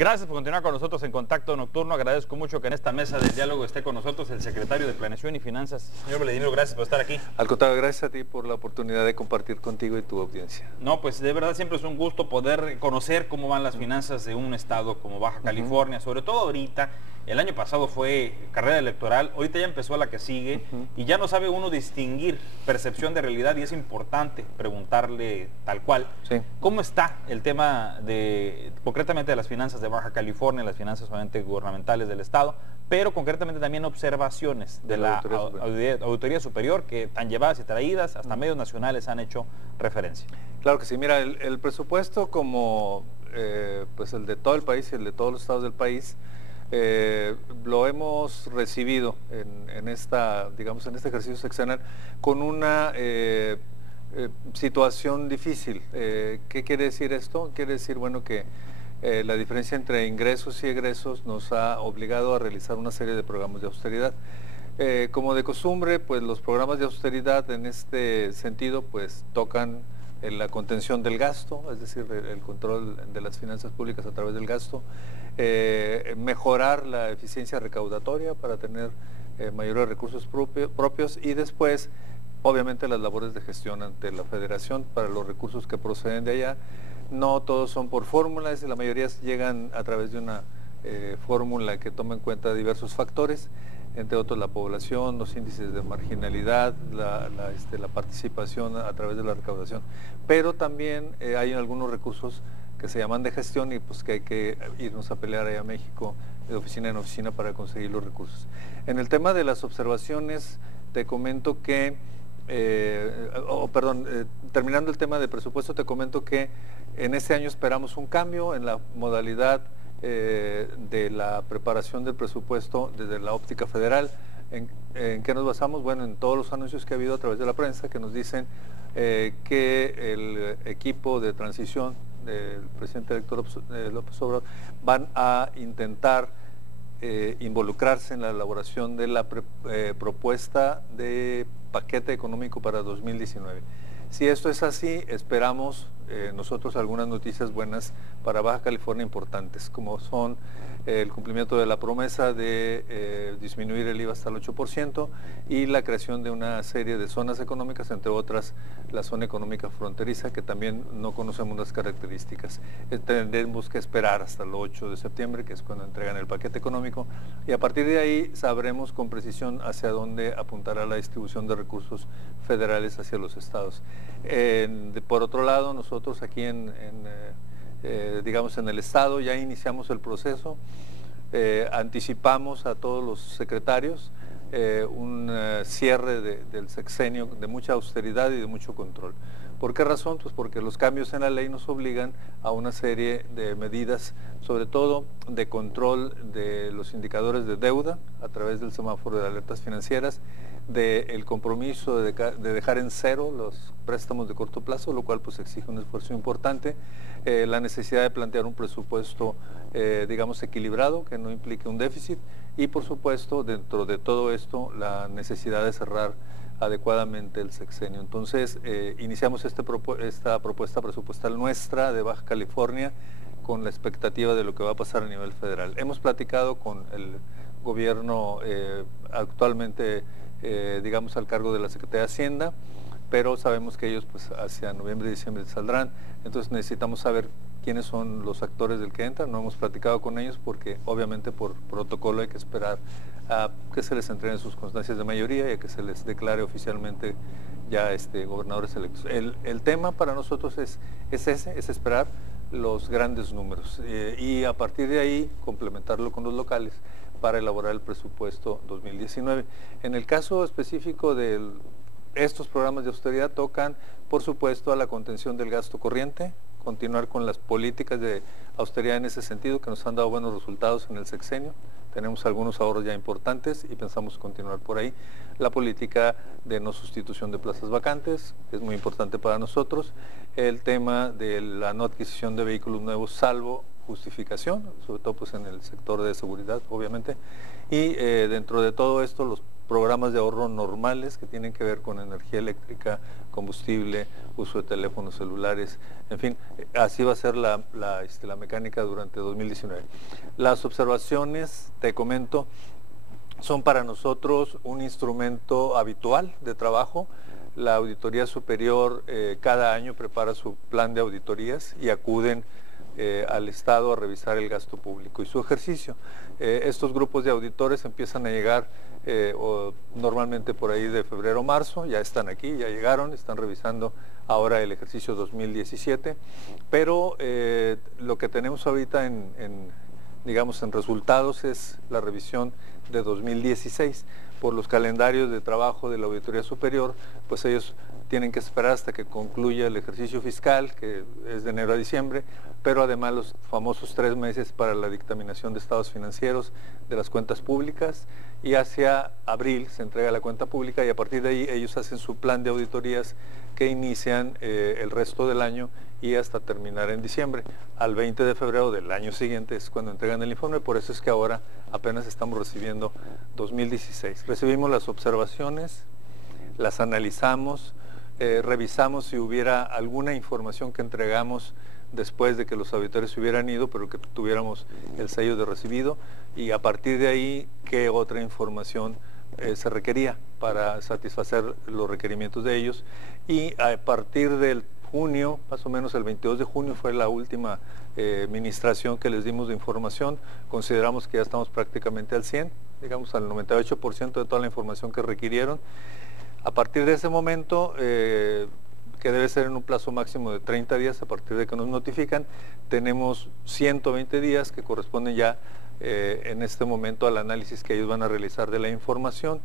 Gracias por continuar con nosotros en Contacto Nocturno. Agradezco mucho que en esta mesa del diálogo esté con nosotros el secretario de Planeación y Finanzas. Señor Valedimiro, gracias por estar aquí. Al contrario, gracias a ti por la oportunidad de compartir contigo y tu audiencia. No, pues de verdad siempre es un gusto poder conocer cómo van las finanzas de un estado como Baja California, sobre todo ahorita. El año pasado fue carrera electoral, ahorita ya empezó la que sigue y ya no sabe uno distinguir percepción de realidad y es importante preguntarle tal cual. Sí. ¿Cómo está el tema concretamente de las finanzas de Baja California, las finanzas obviamente gubernamentales del estado, pero concretamente también observaciones de la Auditoría Superior que tan llevadas y traídas, hasta medios nacionales han hecho referencia? Claro que sí, mira, el presupuesto como pues el de todo el país y el de todos los estados del país, lo hemos recibido en este ejercicio sexenal con una situación difícil. ¿Qué quiere decir esto? Quiere decir, bueno, que la diferencia entre ingresos y egresos nos ha obligado a realizar una serie de programas de austeridad. Como de costumbre, pues los programas de austeridad en este sentido pues tocan en la contención del gasto, es decir, el control de las finanzas públicas a través del gasto, mejorar la eficiencia recaudatoria para tener mayores recursos propios y después, obviamente, las labores de gestión ante la Federación para los recursos que proceden de allá. No todos son por fórmulas, la mayoría llegan a través de una fórmula que toma en cuenta diversos factores, entre otros la población, los índices de marginalidad, la participación a través de la recaudación. Pero también hay algunos recursos que se llaman de gestión y pues que hay que irnos a pelear allá a México de oficina en oficina para conseguir los recursos. En el tema de las observaciones, te comento que, terminando el tema de presupuesto, te comento que en este año esperamos un cambio en la modalidad de la preparación del presupuesto desde la óptica federal. ¿En qué nos basamos? Bueno, en todos los anuncios que ha habido a través de la prensa que nos dicen que el equipo de transición del presidente electo López Obrador van a intentar involucrarse en la elaboración de la propuesta de paquete económico para 2019. Si esto es así, esperamos nosotros algunas noticias buenas para Baja California importantes, como son el cumplimiento de la promesa de disminuir el IVA hasta el 8% y la creación de una serie de zonas económicas, entre otras la zona económica fronteriza, que también no conocemos las características. Tendremos que esperar hasta el 8 de septiembre, que es cuando entregan el paquete económico, y a partir de ahí sabremos con precisión hacia dónde apuntará la distribución de recursos federales hacia los estados. Por otro lado, nosotros aquí digamos en el estado ya iniciamos el proceso, anticipamos a todos los secretarios un cierre del sexenio de mucha austeridad y de mucho control. ¿Por qué razón? Pues porque los cambios en la ley nos obligan a una serie de medidas, sobre todo de control de los indicadores de deuda a través del semáforo de alertas financieras, del compromiso de dejar en cero los préstamos de corto plazo, lo cual pues exige un esfuerzo importante, la necesidad de plantear un presupuesto digamos equilibrado, que no implique un déficit, y por supuesto dentro de todo esto la necesidad de cerrar adecuadamente el sexenio. Entonces iniciamos esta propuesta presupuestal nuestra de Baja California con la expectativa de lo que va a pasar a nivel federal. Hemos platicado con el gobierno actualmente digamos al cargo de la Secretaría de Hacienda, pero sabemos que ellos pues hacia noviembre y diciembre saldrán, entonces necesitamos saber quiénes son los actores del que entran. No hemos platicado con ellos porque obviamente por protocolo hay que esperar a que se les entreguen sus constancias de mayoría y a que se les declare oficialmente ya gobernadores electos. El tema para nosotros es esperar los grandes números y a partir de ahí complementarlo con los locales para elaborar el presupuesto 2019. En el caso específico de estos programas de austeridad tocan, por supuesto, a la contención del gasto corriente, continuar con las políticas de austeridad en ese sentido que nos han dado buenos resultados en el sexenio. Tenemos algunos ahorros ya importantes y pensamos continuar por ahí. La política de no sustitución de plazas vacantes, que es muy importante para nosotros. El tema de la no adquisición de vehículos nuevos salvo justificación, sobre todo pues en el sector de seguridad, obviamente. Y dentro de todo esto, los programas de ahorro normales que tienen que ver con energía eléctrica, combustible, uso de teléfonos celulares, en fin, así va a ser la mecánica durante 2019. Las observaciones, te comento, son para nosotros un instrumento habitual de trabajo. La Auditoría Superior cada año prepara su plan de auditorías y acuden al Estado a revisar el gasto público y su ejercicio. Estos grupos de auditores empiezan a llegar normalmente por ahí de febrero o marzo, ya están aquí, ya llegaron, están revisando ahora el ejercicio 2017, pero lo que tenemos ahorita digamos, en resultados es la revisión de 2016. Por los calendarios de trabajo de la Auditoría Superior, pues ellos tienen que esperar hasta que concluya el ejercicio fiscal, que es de enero a diciembre, pero además los famosos 3 meses para la dictaminación de estados financieros de las cuentas públicas, y hacia abril se entrega la cuenta pública y a partir de ahí ellos hacen su plan de auditorías que inician el resto del año y hasta terminar en diciembre. Al 20 de febrero del año siguiente es cuando entregan el informe, por eso es que ahora apenas estamos recibiendo 2016. Recibimos las observaciones, las analizamos, revisamos si hubiera alguna información que entregamos después de que los auditores se hubieran ido, pero que tuviéramos el sello de recibido, y a partir de ahí, qué otra información se requería para satisfacer los requerimientos de ellos. Y a partir del junio, más o menos el 22 de junio fue la última administración que les dimos de información. Consideramos que ya estamos prácticamente al 100, digamos al 98% de toda la información que requirieron. A partir de ese momento, que debe ser en un plazo máximo de 30 días a partir de que nos notifican, tenemos 120 días que corresponden ya en este momento al análisis que ellos van a realizar de la información,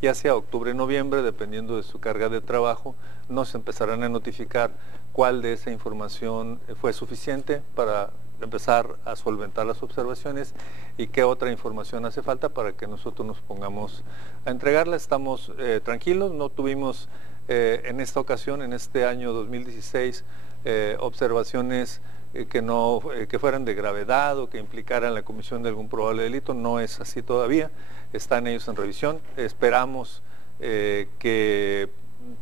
y hacia octubre, noviembre, dependiendo de su carga de trabajo, nos empezarán a notificar cuál de esa información fue suficiente para empezar a solventar las observaciones y qué otra información hace falta para que nosotros nos pongamos a entregarla. Estamos tranquilos, no tuvimos en esta ocasión, en este año 2016, observaciones que fueran de gravedad o que implicaran la comisión de algún probable delito. No es así todavía, están ellos en revisión. Esperamos que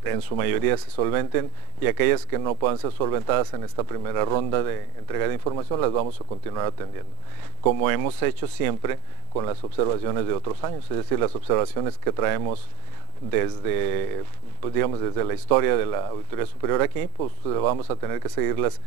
en su mayoría se solventen, y aquellas que no puedan ser solventadas en esta primera ronda de entrega de información las vamos a continuar atendiendo, como hemos hecho siempre con las observaciones de otros años, es decir, las observaciones que traemos desde, pues digamos, desde la historia de la Auditoría Superior aquí, pues vamos a tener que seguirlas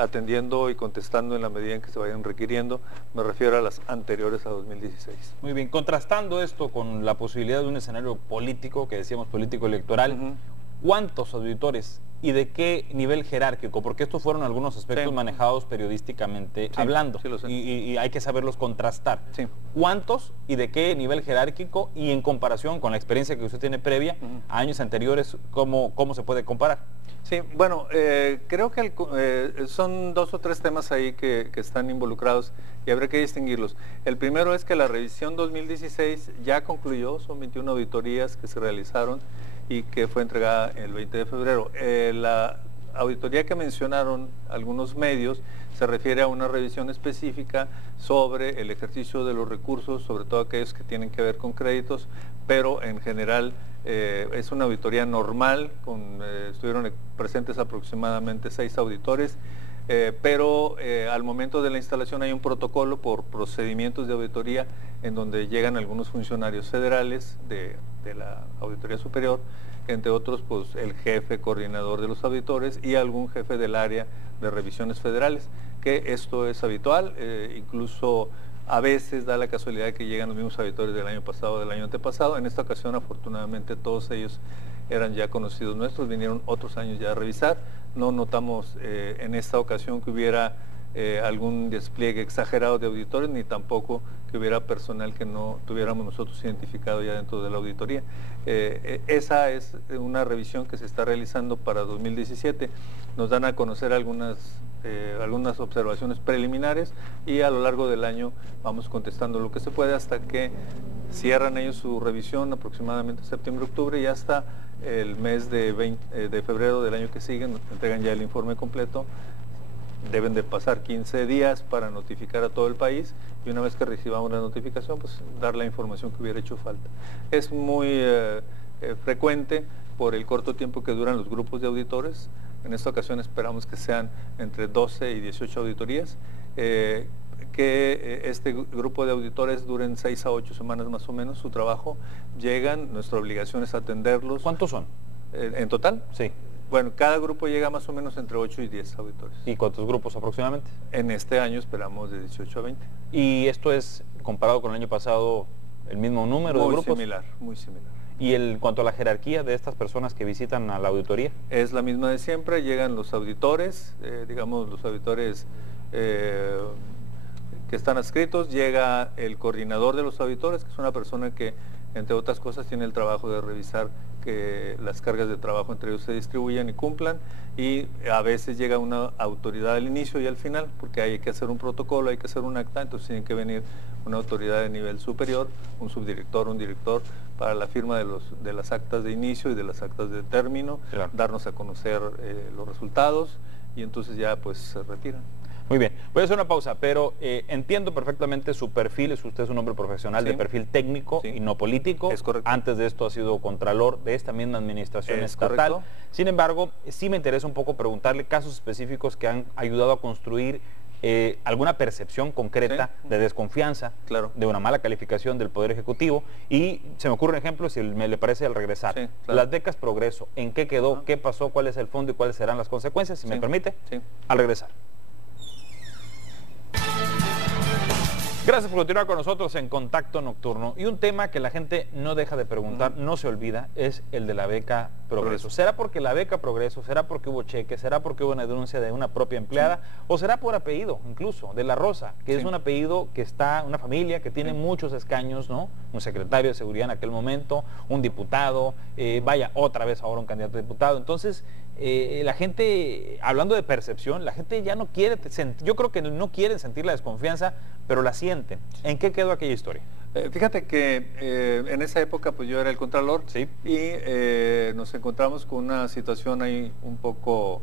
atendiendo y contestando en la medida en que se vayan requiriendo. Me refiero a las anteriores a 2016. Muy bien, contrastando esto con la posibilidad de un escenario político, que decíamos político electoral, ¿cuántos auditores y de qué nivel jerárquico? Porque estos fueron algunos aspectos manejados periodísticamente hablando, y hay que saberlos contrastar. ¿Cuántos y de qué nivel jerárquico, y en comparación con la experiencia que usted tiene previa a años anteriores, cómo se puede comparar? Sí, bueno, creo que son 2 o 3 temas ahí que están involucrados y habrá que distinguirlos. El primero es que la revisión 2016 ya concluyó, son 21 auditorías que se realizaron y que fue entregada el 20 de febrero. La auditoría que mencionaron algunos medios se refiere a una revisión específica sobre el ejercicio de los recursos, sobre todo aquellos que tienen que ver con créditos, pero en general es una auditoría normal, estuvieron presentes aproximadamente 6 auditores, pero al momento de la instalación hay un protocolo por procedimientos de auditoría en donde llegan algunos funcionarios federales de la Auditoría Superior, entre otros pues el jefe coordinador de los auditores y algún jefe del área de revisiones federales, que esto es habitual, incluso a veces da la casualidad de que llegan los mismos auditores del año pasado o del año antepasado. En esta ocasión afortunadamente todos ellos eran ya conocidos nuestros, vinieron otros años ya a revisar. No notamos en esta ocasión que hubiera algún despliegue exagerado de auditores, ni tampoco que hubiera personal que no tuviéramos nosotros identificado ya dentro de la auditoría. Esa es una revisión que se está realizando para 2017. Nos dan a conocer algunas observaciones preliminares y a lo largo del año vamos contestando lo que se puede hasta que cierran ellos su revisión aproximadamente septiembre-octubre, y hasta el mes de febrero del año que sigue nos entregan ya el informe completo, deben de pasar 15 días para notificar a todo el país, y una vez que recibamos la notificación, pues dar la información que hubiera hecho falta. Es muy frecuente por el corto tiempo que duran los grupos de auditores. En esta ocasión esperamos que sean entre 12 y 18 auditorías, que este grupo de auditores duren 6 a 8 semanas más o menos su trabajo. Llegan, nuestra obligación es atenderlos. ¿Cuántos son? ¿En total? Sí. Bueno, cada grupo llega más o menos entre 8 y 10 auditores. ¿Y cuántos grupos aproximadamente? En este año esperamos de 18 a 20. ¿Y esto es, comparado con el año pasado, el mismo número de grupos? Muy similar, muy similar. ¿Y en cuanto a la jerarquía de estas personas que visitan a la auditoría? Es la misma de siempre. Llegan los auditores, digamos los auditores que están adscritos. Llega el coordinador de los auditores, que es una persona que, entre otras cosas, tiene el trabajo de revisar que las cargas de trabajo entre ellos se distribuyan y cumplan, y a veces llega una autoridad al inicio y al final, porque hay que hacer un protocolo, hay que hacer un acta, entonces tienen que venir una autoridad de nivel superior, un subdirector, un director, para la firma de las actas de inicio y de las actas de término, claro, darnos a conocer los resultados, y entonces ya pues se retiran. Muy bien, voy a hacer una pausa, pero entiendo perfectamente su perfil. Usted es un hombre profesional, sí, de perfil técnico, sí, y no político. Es correcto. Antes de esto ha sido contralor de esta misma administración estatal. Correcto. Sin embargo, sí me interesa un poco preguntarle casos específicos que han ayudado a construir alguna percepción concreta, sí, de desconfianza, claro, de una mala calificación del Poder Ejecutivo. Y se me ocurre un ejemplo, si me le parece, al regresar. Sí, claro. Las becas Progreso, ¿en qué quedó? ¿Qué pasó? ¿Cuál es el fondo y cuáles serán las consecuencias? Si me permite, al regresar. Gracias por continuar con nosotros en Contacto Nocturno. Y un tema que la gente no deja de preguntar, no se olvida, es el de la beca Progreso. ¿Será porque la beca Progreso? ¿Será porque hubo cheque? ¿Será porque hubo una denuncia de una propia empleada? Sí. ¿O será por apellido, incluso, de la Rosa, que sí, es un apellido que está, una familia que tiene, sí, muchos escaños, ¿no? Un secretario de seguridad en aquel momento, un diputado, vaya, otra vez ahora un candidato a diputado. Entonces, la gente, hablando de percepción, la gente ya no quiere, yo creo que no quieren sentir la desconfianza, pero la sienten. ¿En qué quedó aquella historia? Fíjate que en esa época pues yo era el contralor, sí, y nos encontramos con una situación ahí un poco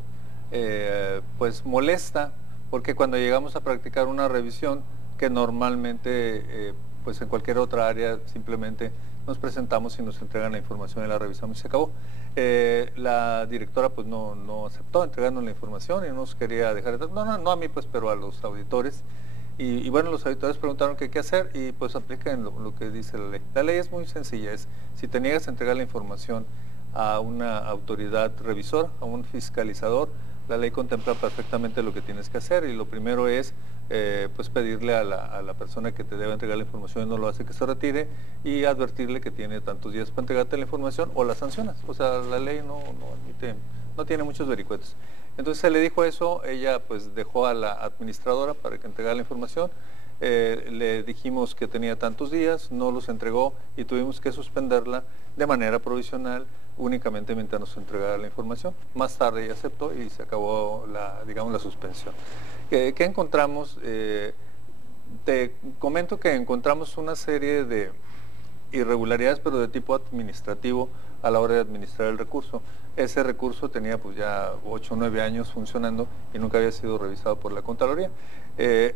pues molesta, porque cuando llegamos a practicar una revisión que normalmente pues en cualquier otra área simplemente nos presentamos y nos entregan la información y la revisamos y se acabó. La directora pues no aceptó entregarnos la información y no nos quería dejar, no a mí pues, pero a los auditores. Y bueno, los auditores preguntaron qué hacer y pues aplican lo que dice la ley. La ley es muy sencilla, es si te niegas a entregar la información a una autoridad revisora, a un fiscalizador, la ley contempla perfectamente lo que tienes que hacer, y lo primero es pues pedirle a la persona que te debe entregar la información y no lo hace, que se retire, y advertirle que tiene tantos días para entregarte la información o la sancionas. O sea, la ley no admite, no tiene muchos vericuetos. Entonces se le dijo eso, ella pues dejó a la administradora para que entregara la información, le dijimos que tenía tantos días, no los entregó y tuvimos que suspenderla de manera provisional únicamente mientras nos entregara la información. Más tarde ella aceptó y se acabó digamos, la suspensión. ¿Qué encontramos? Te comento que encontramos una serie de irregularidades, pero de tipo administrativo a la hora de administrar el recurso. Ese recurso tenía pues ya 8 o 9 años funcionando y nunca había sido revisado por la Contraloría.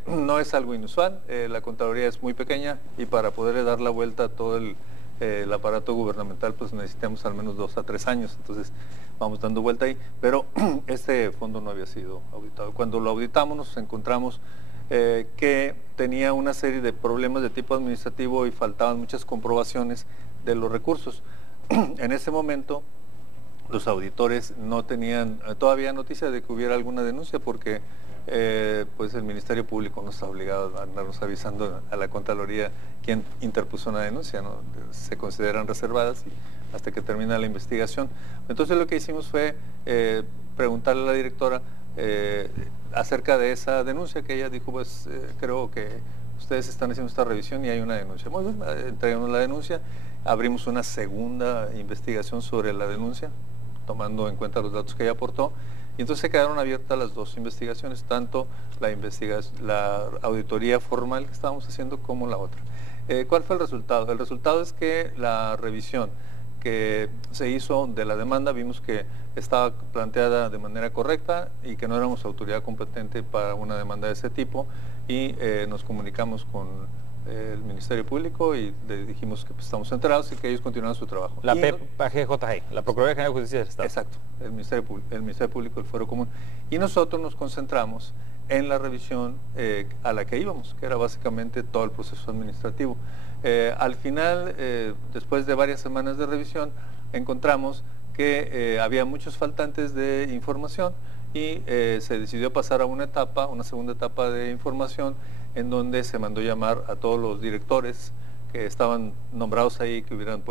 No es algo inusual, la Contraloría es muy pequeña y para poderle dar la vuelta a todo el aparato gubernamental pues necesitamos al menos 2 a 3 años, entonces vamos dando vuelta ahí, pero este fondo no había sido auditado. Cuando lo auditamos nos encontramos que tenía una serie de problemas de tipo administrativo y faltaban muchas comprobaciones de los recursos. En ese momento los auditores no tenían todavía noticia de que hubiera alguna denuncia, porque pues el Ministerio Público no está obligado a andarnos avisando a la Contraloría quién interpuso una denuncia, ¿no? Se consideran reservadas y hasta que termina la investigación. Entonces lo que hicimos fue preguntarle a la directora acerca de esa denuncia, que ella dijo, pues creo que ustedes están haciendo esta revisión y hay una denuncia. Muy bien, entregamos la denuncia, abrimos una segunda investigación sobre la denuncia, tomando en cuenta los datos que ella aportó, y entonces se quedaron abiertas las dos investigaciones, tanto la auditoría formal que estábamos haciendo como la otra. ¿Cuál fue el resultado? El resultado es que la revisión que se hizo de la demanda, vimos que estaba planteada de manera correcta y que no éramos autoridad competente para una demanda de ese tipo, y nos comunicamos con el Ministerio Público y le dijimos que pues, estamos enterados y que ellos continuaran su trabajo. La PGJG, la Procuraduría General de Justicia del Estado. Exacto, el Ministerio Público, el Fuero Común. Y nosotros nos concentramos en la revisión a la que íbamos, que era básicamente todo el proceso administrativo. Al final, después de varias semanas de revisión, encontramos que había muchos faltantes de información y se decidió pasar a una segunda etapa de información, en donde se mandó llamar a todos los directores que estaban nombrados ahí, que hubieran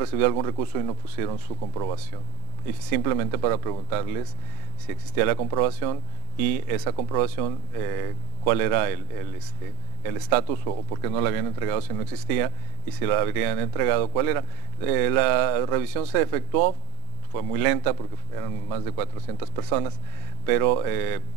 recibido algún recurso y no pusieron su comprobación. Y simplemente para preguntarles si existía la comprobación y esa comprobación, cuál era el estatus o por qué no la habían entregado si no existía, y si la habrían entregado, cuál era. La revisión se efectuó, fue muy lenta porque eran más de 400 personas, pero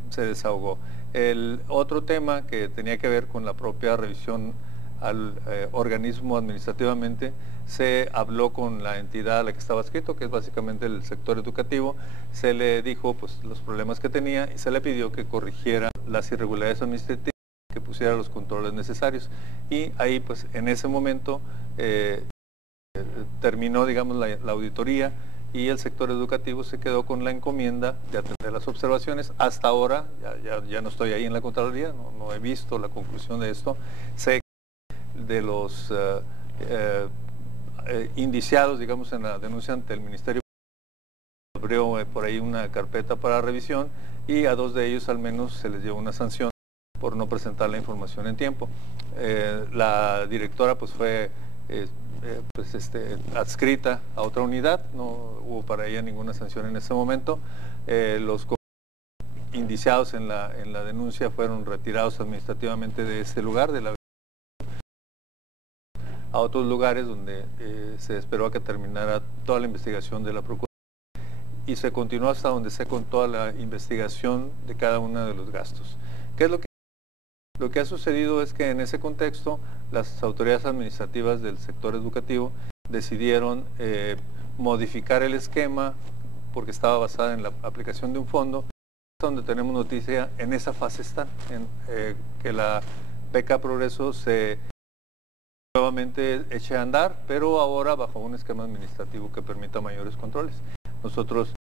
se desahogó. El otro tema que tenía que ver con la propia revisión al organismo administrativamente, se habló con la entidad a la que estaba adscrito, que es básicamente el sector educativo, se le dijo pues, los problemas que tenía y se le pidió que corrigiera las irregularidades administrativas, que pusiera los controles necesarios, y ahí pues en ese momento terminó, digamos, la auditoría, y el sector educativo se quedó con la encomienda de atender las observaciones. Hasta ahora, ya no estoy ahí en la Contraloría, no he visto la conclusión de esto. Sé que de los indiciados, digamos, en la denuncia ante el Ministerio Público, abrió por ahí una carpeta para revisión, y a 2 de ellos al menos se les llevó una sanción por no presentar la información en tiempo. La directora pues fue adscrita a otra unidad, no hubo para ella ninguna sanción en ese momento. Los indiciados en la denuncia fueron retirados administrativamente de ese lugar, a otros lugares donde se esperó a que terminara toda la investigación de la Procuraduría, y se continuó hasta donde se contó la investigación de cada uno de los gastos. ¿Qué es lo que ha sucedido? Es que en ese contexto las autoridades administrativas del sector educativo decidieron modificar el esquema, porque estaba basada en la aplicación de un fondo. Donde tenemos noticia, en esa fase están, que la beca Progreso se nuevamente eche a andar, pero ahora bajo un esquema administrativo que permita mayores controles. Nosotros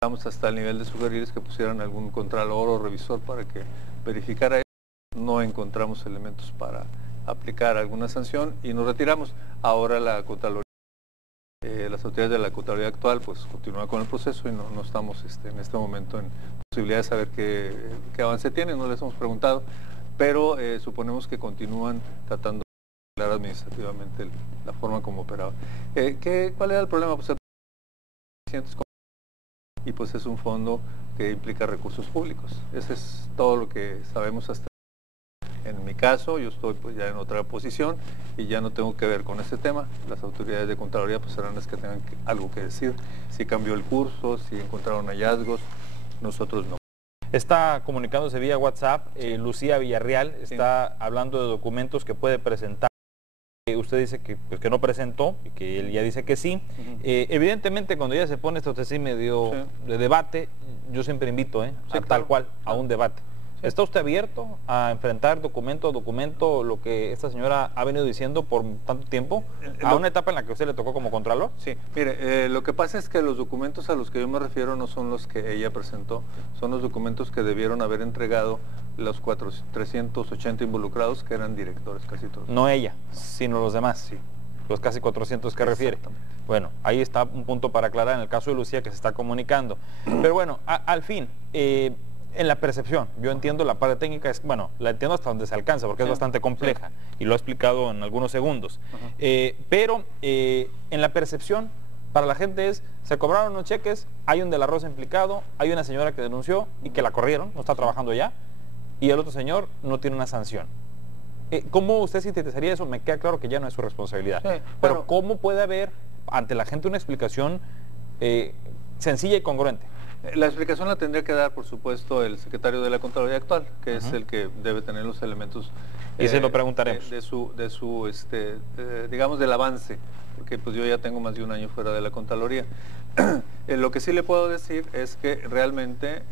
llegamos hasta el nivel de sugerirles que pusieran algún contralor o revisor para que verificara eso. No encontramos elementos para aplicar alguna sanción y nos retiramos. Ahora la Contraloría, las autoridades de la Contraloría actual pues continúan con el proceso, y no estamos en este momento en posibilidad de saber qué avance tienen, no les hemos preguntado, pero suponemos que continúan tratando de arreglar administrativamente la forma como operaba. ¿Cuál era el problema? Pues y pues es un fondo que implica recursos públicos. Ese es todo lo que sabemos hasta. En mi caso, yo estoy pues ya en otra posición y ya no tengo que ver con este tema. Las autoridades de Contraloría pues serán las que tengan algo que decir, si cambió el curso, si encontraron hallazgos, nosotros no. Está comunicándose vía WhatsApp, sí. Lucía Villarreal está hablando de documentos que puede presentar. Usted dice que no presentó y que él ya dice que sí. Evidentemente cuando ya se pone esto así medio de debate, yo siempre invito tal cual a un debate. ¿Está usted abierto a enfrentar documento a documento lo que esta señora ha venido diciendo por tanto tiempo, a una etapa en la que a usted le tocó como contralor? Sí, mire, lo que pasa es que los documentos a los que yo me refiero no son los que ella presentó, son los documentos que debieron haber entregado los 380 involucrados, que eran directores casi todos. No ella, sino los demás. Sí. Los casi 400 que refiere. Bueno, ahí está un punto para aclarar en el caso de Lucía, que se está comunicando. Pero bueno, al fin, en la percepción, yo entiendo la parte técnica, la entiendo hasta donde se alcanza, porque es bastante compleja, y lo he explicado en algunos segundos. Pero en la percepción, para la gente se cobraron unos cheques, hay un de la Rosa implicado, hay una señora que denunció y que la corrieron, no está trabajando ya, y el otro señor no tiene una sanción. ¿Cómo usted sintetizaría eso? Me queda claro que ya no es su responsabilidad. Sí, pero ¿cómo puede haber ante la gente una explicación sencilla y congruente? La explicación la tendría que dar, por supuesto, el secretario de la Contraloría actual, que es el que debe tener los elementos. Y se lo preguntaremos. Digamos, del avance, porque pues yo ya tengo más de un año fuera de la Contraloría. Lo que sí le puedo decir es que realmente,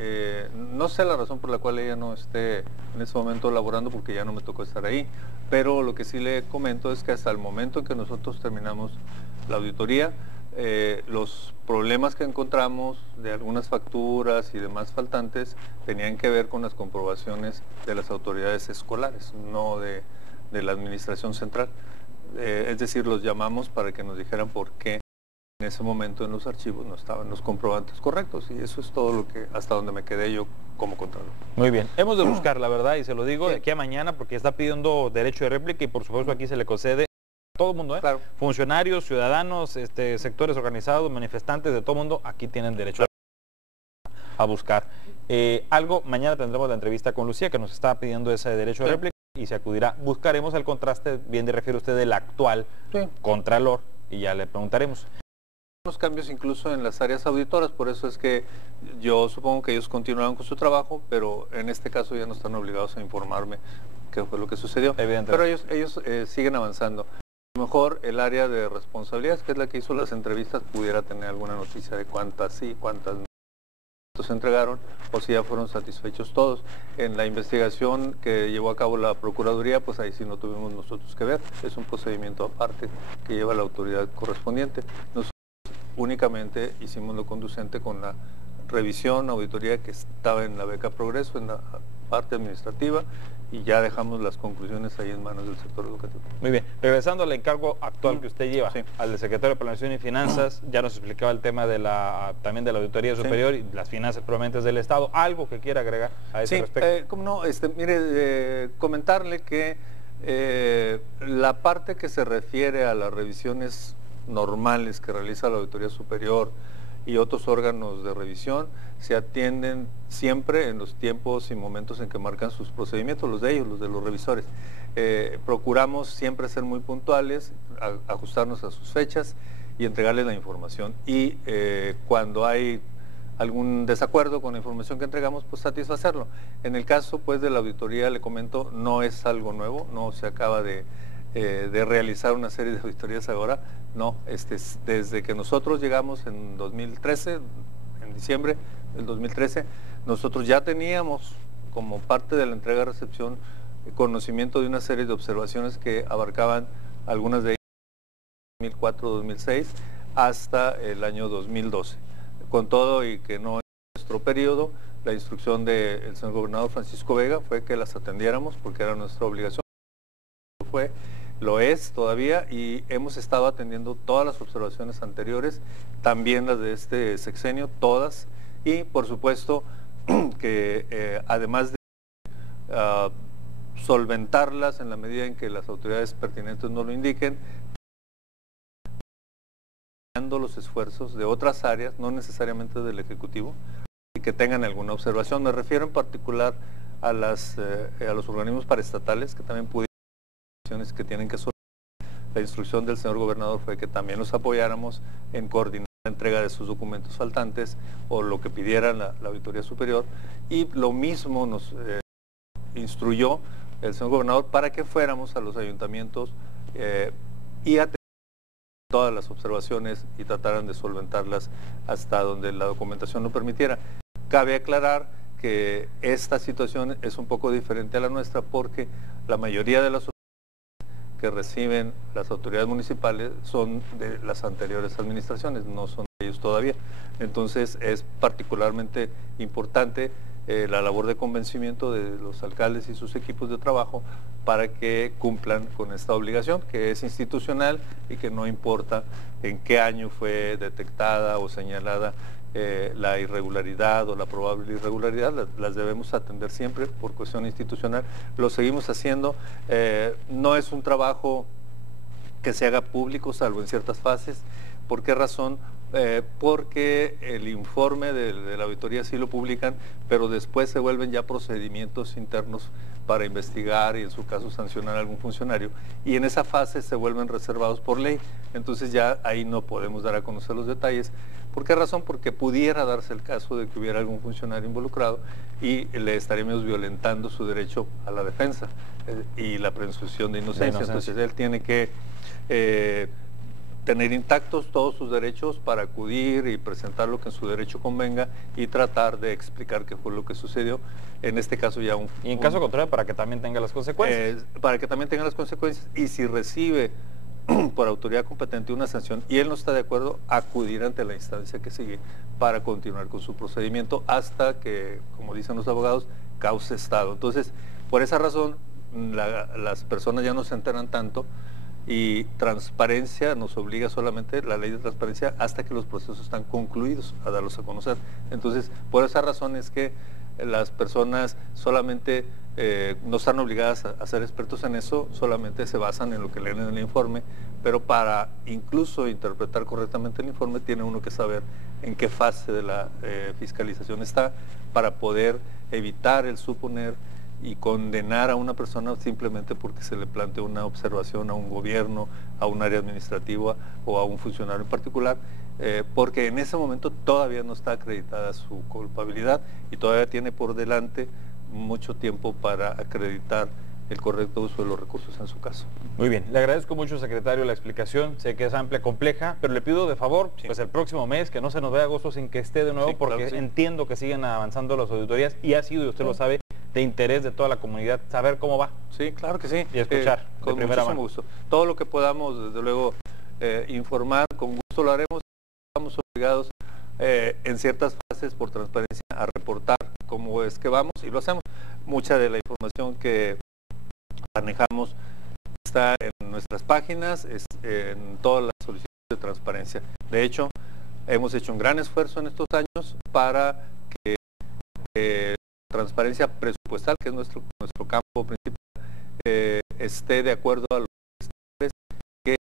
no sé la razón por la cual ella no esté en este momento laborando, porque ya no me tocó estar ahí, pero lo que sí le comento es que hasta el momento en que nosotros terminamos la auditoría, los problemas que encontramos de algunas facturas y demás faltantes tenían que ver con las comprobaciones de las autoridades escolares, no de la administración central. Es decir, los llamamos para que nos dijeran por qué en ese momento en los archivos no estaban los comprobantes correctos, y eso es todo lo que, hasta donde me quedé yo como contralor. Muy bien, hemos de buscar la verdad, y se lo digo de aquí a mañana, porque está pidiendo derecho de réplica y por supuesto aquí se le concede a todo el mundo, Claro. Funcionarios, ciudadanos, sectores organizados, manifestantes, de todo el mundo, aquí tienen derecho a buscar. Mañana tendremos la entrevista con Lucía, que nos está pidiendo ese derecho de réplica, y se acudirá. Buscaremos el contraste, bien refiere usted, del actual contralor, y ya le preguntaremos. Los cambios incluso en las áreas auditoras, por eso es que yo supongo que ellos continuaron con su trabajo, pero en este caso ya no están obligados a informarme qué fue lo que sucedió. Pero ellos siguen avanzando. A lo mejor el área de responsabilidades, que es la que hizo las entrevistas, pudiera tener alguna noticia de cuántas sí, cuántas no se entregaron, o si ya fueron satisfechos todos. En la investigación que llevó a cabo la Procuraduría, pues ahí sí no tuvimos nosotros que ver, es un procedimiento aparte que lleva la autoridad correspondiente. Nosotros únicamente hicimos lo conducente con la revisión, auditoría que estaba en la beca Progreso, en la parte administrativa, y ya dejamos las conclusiones ahí en manos del sector educativo. Muy bien, regresando al encargo actual que usted lleva, al del secretario de Planeación y Finanzas, ya nos explicaba el tema de también de la Auditoría Superior y las finanzas provenientes del Estado. ¿Algo que quiera agregar a ese respecto? Cómo no, mire, comentarle que la parte que se refiere a las revisiones normales que realiza la Auditoría Superior y otros órganos de revisión se atienden siempre en los tiempos y momentos en que marcan sus procedimientos, los de ellos, los de los revisores. Procuramos siempre ser muy puntuales, ajustarnos a sus fechas y entregarles la información. Y cuando hay algún desacuerdo con la información que entregamos, pues satisfacerlo. En el caso pues de la auditoría, le comento, no es algo nuevo, no se acaba de realizar una serie de auditorías ahora, no, desde que nosotros llegamos en 2013, en diciembre del 2013, nosotros ya teníamos como parte de la entrega-recepción conocimiento de una serie de observaciones que abarcaban algunas de ellas 2004-2006 hasta el año 2012. Con todo y que no en nuestro periodo, la instrucción del señor gobernador Francisco Vega fue que las atendiéramos porque era nuestra obligación. Lo es todavía, y hemos estado atendiendo todas las observaciones anteriores, también las de este sexenio, todas, y por supuesto que además de solventarlas en la medida en que las autoridades pertinentes nos lo indiquen, los esfuerzos de otras áreas, no necesariamente del Ejecutivo, y que tengan alguna observación. Me refiero en particular a los organismos paraestatales que también pudieran que tienen que solventar. La instrucción del señor gobernador fue que también los apoyáramos en coordinar la entrega de sus documentos faltantes o lo que pidiera la Auditoría Superior, y lo mismo nos instruyó el señor gobernador para que fuéramos a los ayuntamientos y atendieran todas las observaciones y trataran de solventarlas hasta donde la documentación lo permitiera. Cabe aclarar que esta situación es un poco diferente a la nuestra porque la mayoría de las que reciben las autoridades municipales son de las anteriores administraciones, no son de ellos todavía. Entonces es particularmente importante la labor de convencimiento de los alcaldes y sus equipos de trabajo para que cumplan con esta obligación, que es institucional y que no importa en qué año fue detectada o señalada la irregularidad o la probable irregularidad, las debemos atender siempre por cuestión institucional. Lo seguimos haciendo. No es un trabajo que se haga público, salvo en ciertas fases. ¿Por qué razón? Porque el informe de la auditoría sí lo publican, pero después se vuelven ya procedimientos internos para investigar y en su caso sancionar a algún funcionario, y en esa fase se vuelven reservados por ley. Entonces ya ahí no podemos dar a conocer los detalles, ¿Por qué razón? Porque pudiera darse el caso de que hubiera algún funcionario involucrado y le estaríamos violentando su derecho a la defensa y la presunción de inocencia. Entonces él tiene que tener intactos todos sus derechos para acudir y presentar lo que en su derecho convenga y tratar de explicar qué fue lo que sucedió. En este caso ya y en caso contrario, para que también tenga las consecuencias. Para que también tenga las consecuencias, y si recibe por autoridad competente una sanción y él no está de acuerdo, acudir ante la instancia que sigue para continuar con su procedimiento hasta que, como dicen los abogados, cause estado. Entonces, por esa razón, las personas ya no se enteran tanto, y transparencia nos obliga solamente la ley de transparencia hasta que los procesos están concluidos a darlos a conocer. Entonces, por esa razón es que las personas solamente no están obligadas a ser expertos en eso, solamente se basan en lo que leen en el informe, pero para incluso interpretar correctamente el informe tiene uno que saber en qué fase de la fiscalización está para poder evitar el suponer y condenar a una persona simplemente porque se le planteó una observación a un gobierno, a un área administrativa o a un funcionario en particular, porque en ese momento todavía no está acreditada su culpabilidad y todavía tiene por delante mucho tiempo para acreditar el correcto uso de los recursos en su caso. Muy bien, le agradezco mucho, secretario, la explicación. Sé que es amplia, compleja, pero le pido de favor, pues el próximo mes, que no se nos vea agosto sin que esté de nuevo, porque claro, entiendo que siguen avanzando las auditorías y ha sido, y usted lo sabe, de interés de toda la comunidad saber cómo va. Sí, claro que sí. Y escuchar con muchísimo gusto. Todo lo que podamos, desde luego, informar, con gusto lo haremos. Estamos obligados en ciertas fases por transparencia a reportar cómo es que vamos y lo hacemos. Mucha de la información que manejamos está en nuestras páginas, en todas las solicitudes de transparencia. De hecho, hemos hecho un gran esfuerzo en estos años para que transparencia presupuestal, que es nuestro campo principal, esté de acuerdo a los estándares que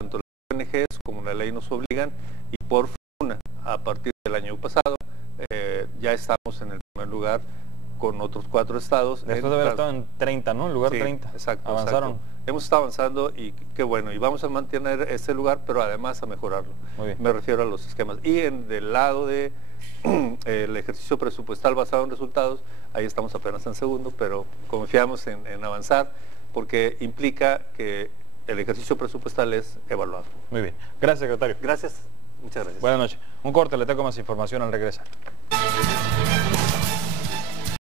tanto las ONGs como la ley nos obligan, y por fortuna, a partir del año pasado, ya estamos en el primer lugar con otros 4 estados. Después de haber estado en 30, ¿no? El lugar sí, 30. Exacto. Avanzaron. Exacto. Hemos estado avanzando y qué bueno. Y vamos a mantener ese lugar, pero además a mejorarlo. Muy bien. Me refiero a los esquemas. Y del lado de el ejercicio presupuestal basado en resultados, ahí estamos apenas en segundo, pero confiamos en avanzar porque implica que el ejercicio presupuestal es evaluado. Muy bien. Gracias, secretario. Gracias. Muchas gracias. Buenas noches. Un corte, le tengo más información al regresar.